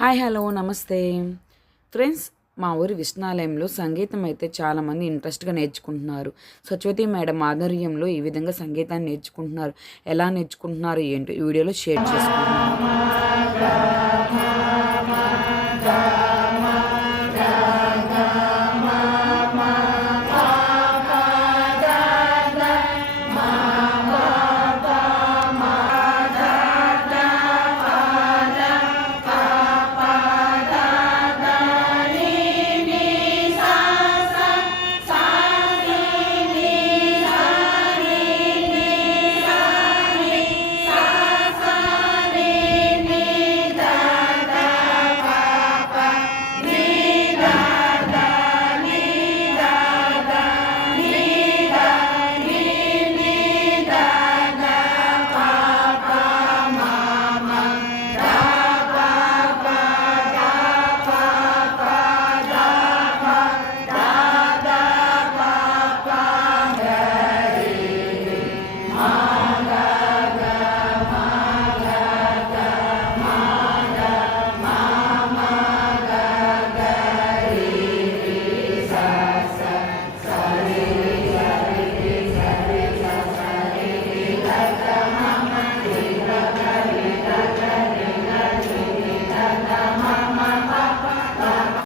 Hi hello నమస్తే. Friends మా ఊరి విష్ణాలయంలో సంగీతం అయితే చాలామంది ఇంట్రెస్ట్గా నేర్చుకుంటున్నారు. సత్యవతి మేడం ఆధ్వర్యంలో ఈ విధంగా సంగీతాన్ని నేర్చుకుంటున్నారు. ఎలా నేర్చుకుంటున్నారు ఏంటో ఈ వీడియోలో షేర్ చేసుకుంటున్నారు